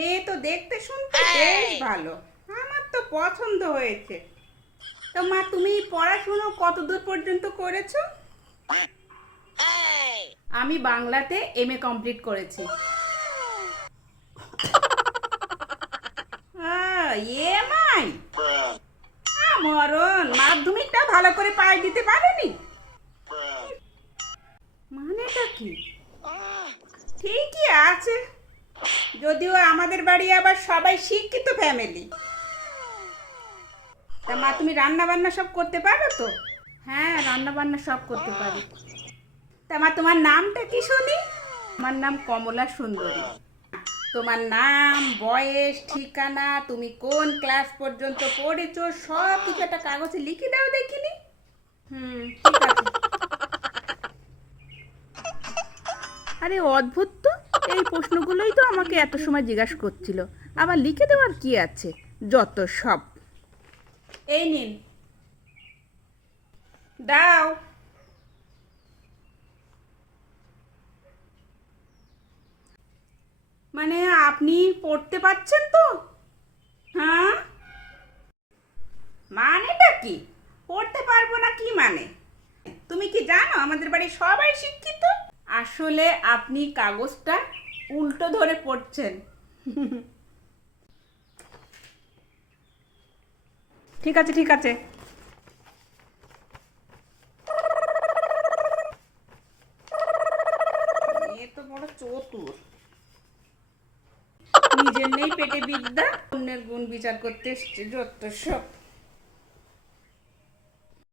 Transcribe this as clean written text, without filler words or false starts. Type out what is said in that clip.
মেয়ে তো দেখতে শুনতে বেশ ভালো, আমার তো পছন্দ হয়েছে। তো মা, তুমি পড়াশুনো কত দূর পর্যন্ত করেছো? আমি বাংলাতে এমএ কমপ্লিট করেছি। এমআই মরণ, মাধ্যমিকটা ভালো করে পাশ দিতে পারোনি? মানেটা কি? ঠিকই আছে, যদিও আমাদের বাড়ি আবার সবাই শিক্ষিত ফ্যামিলি। তা মা, তুমি রান্না বান্না সব করতে পারো তো? হ্যাঁ, রান্না বান্না সব করতে পারি। তা মা, তোমার নামটা কি শুনি? আমার নাম কমলা সুন্দরী। তোমার নাম, বয়স, ঠিকানা, তুমি কোন ক্লাস পর্যন্ত পড়েছো, সব কিছু একটা কাগজে লিখে দাও দেখিনি। ঠিক আছে। আরে অদ্ভুত তো, এই প্রশ্নগুলোই তো আমাকে এত সময় জিজ্ঞাসা করছিল, আবার লিখে দেওয়ার কি আছে, যত সব। এই নিন, দাও। মানে আপনি পড়তে পারছেন তো? হ্যাঁ, মানেটা কি? পড়তে পারবো না কি মানে? তুমি কি জানো আমাদের বাড়ির সবাই শিক্ষিত? আসলে আপনি কাগজটা উল্টো ধরে পড়ছেন। ঠিক আছে, ঠিক আছে। এ তো বড় চতুর, নিজের নেই পেটে বিদ্যা, অন্যের গুণ বিচার করতে এসছে, যত সব।